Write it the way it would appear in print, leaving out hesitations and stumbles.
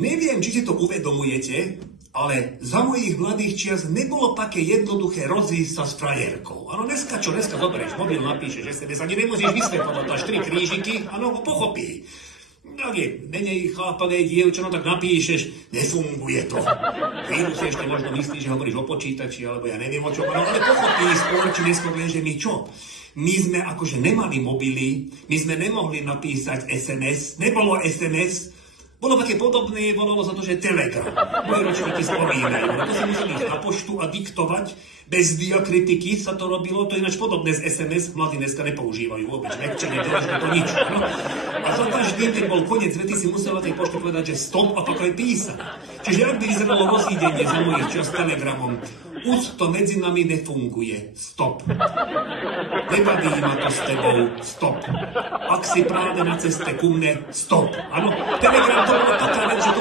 Neviem, či si to uvedomujete, ale za mojich mladých čias nebolo také jednoduché rozísť sa s frajerkou. Áno, dneska zoberieš mobil, napíšeš SMS, ani nemusíš vysvetľovať až 3 krížiky, áno, pochopí. Ak je menej chápavé dievča, no tak napíšeš, nefunguje to. Chvíľu si ešte možno myslíš, že hovoríš o počítači, alebo ja neviem o čom, ale pochopí skôr, či neskôr že my čo? My sme akože nemali mobily, my sme nemohli napísať SMS, nebolo SMS, bolo také podobné, volalo sa to, že Telegram. Moje ročníky spomínajú. To si museli ísť na poštu a diktovať. Bez diakritiky sa to robilo. To je ináč podobné z SMS. Mladí dneska nepoužívajú vôbec. Mekčenie, to nič. No. A za každý, keď bol koniec vety, si musel na tej pošte povedať, že stop a pak aj písať. Čiže ak by vyzeralo rozídenie za mojich čas Telegramom, už to medzi nami nefunguje. Stop. Nebaví ma to s tebou. Stop. Ak si práve na ceste ku mne, stop. Áno, Telegram to bola taká vec, že to